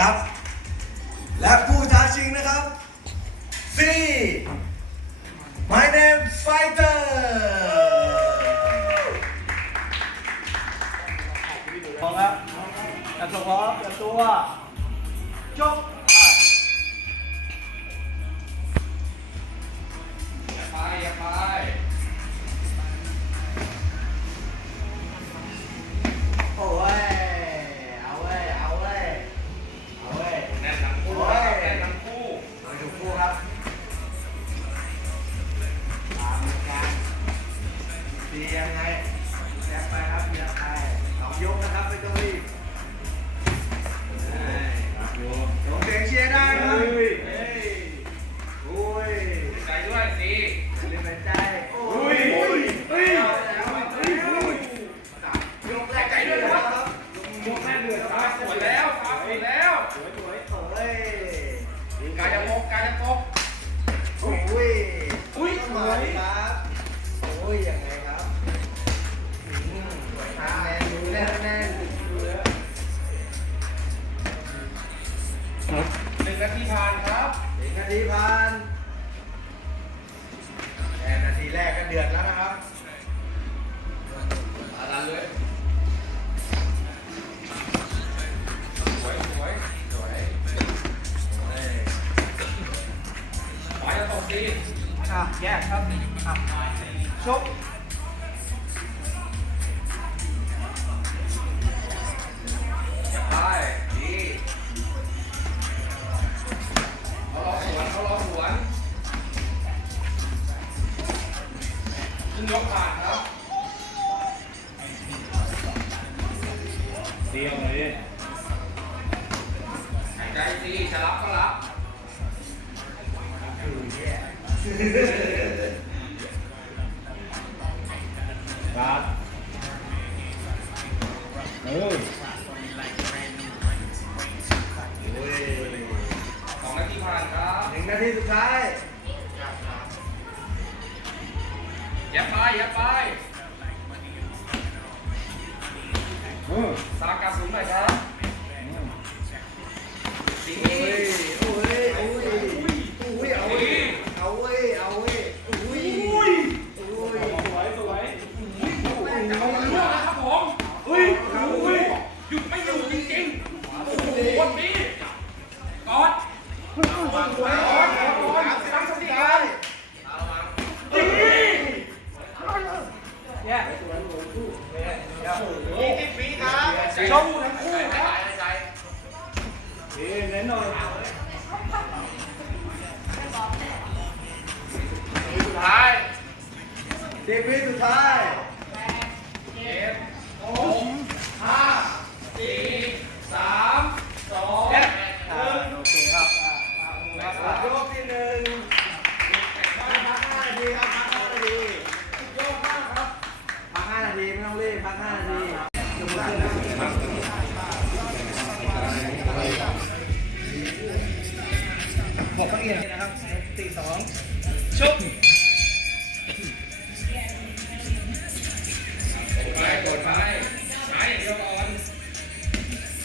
ครับ และผู้ท้าชิงนะครับ C My name Fighter พร้อมครับจัดตัวพร้อมจัดตัวจบไปอย่าไป ดียังไงแยงไปครับแยงไปสองยกนะครับไม่ต้องรีบลงเสียงเชียร์ได้นะครับเฮ้ยโอ้ยใจด้วยสิ หนึ่งนาทีผ่านครับอีกนาทีผ่านแค่นาทีแรกก็เดือดแล้วนะครับอาดันเลยสวยสวยสวยเฮ้ยขวาจะตกดีอะแยกครับอะชก ย่าไปอย่าไปสากกระสุนหน่อยครับดีโอ้ยโอ้ยโอ้ยเอาเว้ยเอาเว้ยเอาเว้ยโอ้ยโอ้ยโอ้ยสวยสวยเอาเรื่องนะครับผมเฮ้ยเฮ้ยหยุดไม่อยู่จริงๆโอ้โหวันนี้กอดกอดกอดกอดตั้งสติกันดี แยก ยี่สิบปีครับ ชกทั้งคู่ใจครับใจใจเอ้เน้นหน่อยสุดท้ายสิบวิสุดท้ายเจ็ดหกห้าสี่สามสองหนึ่งโอเคครับอ่าอ่าครับยกที่หนึ่งพักห้านาทีครับพักห้านาทียกมากครับพักห้านาทีไม่ต้องรีบพักห้านาที บอกละเอียงนะครับตีสองชุบไปกดไปไปเดียวก่อน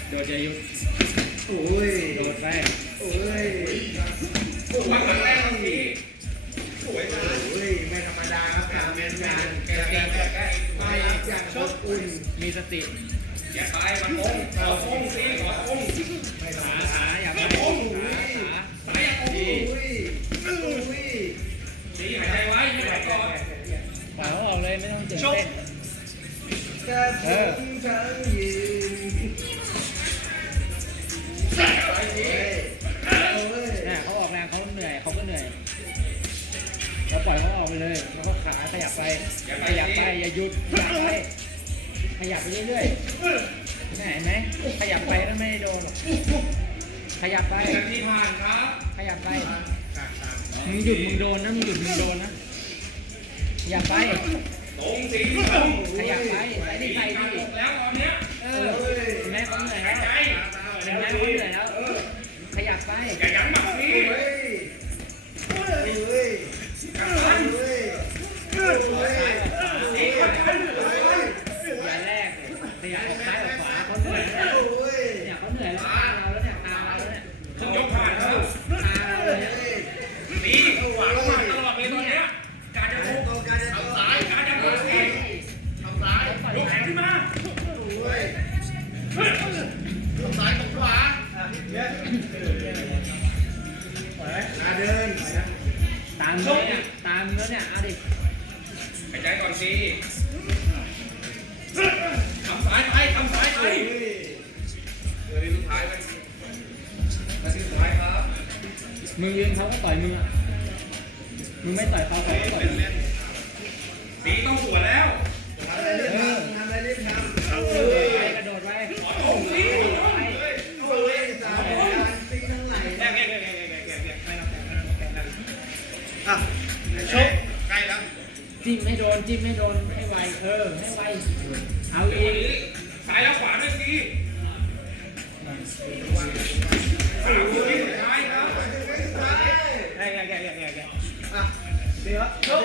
โดดจะยุดโอ้ย มีสติอย่าไปมันโค้งขอโค้งสิขอโค้งขาขาอย่าไปขาขาไปอย่าโค้งดีดีหายใจไว้ยืดหายก่อนปล่อยเขาออกเลยไม่ต้องเต้นแค่ผมทั้งยืนไปดีเฮ้ยเนี่ยเขาออกแรงเขาเหนื่อยเขาก็เหนื่อยเราปล่อยเขาออกไปเลยแล้วก็ขาขยับไปขยับไปอย่าหยุดขยับไป ขยับไปเรื่อยๆเนี่ยเห็นไหมขยับไปแล้วไม่ได้โดนหรอกขยับไปนาทีผ่านครับขยับไปมึงหยุดมึงโดนนะมึงหยุดมึงโดนนะขยับไปตรงสิตรงขยับไปใส่ดิใส่ดิแล้วตอนเนี้ ตามแล้วเนี่ยเอาดิหายใจก่อนสิทำสายไปทำสายไปเดี๋ยวนี้ท้ายไปมาทีสุดท้ายครับมึงเรียนเขาก็ต่อยมึงอะมึงไม่ต่อยเขาเขาก็ต่อยมึงสีต้องสวนแล้วทำอะไเรับครับกระโดดไปโอ้ยอะ ชกใกล้แล้วจิ้มให้โดนจิ้มให้โดนให้ไวเออให้ไวเอาอีกซ้ายแล้วขวาด้วยสิสามคนที่สุดท้ายครับแกแกแกแกแกแกอะเดี๋ยวชก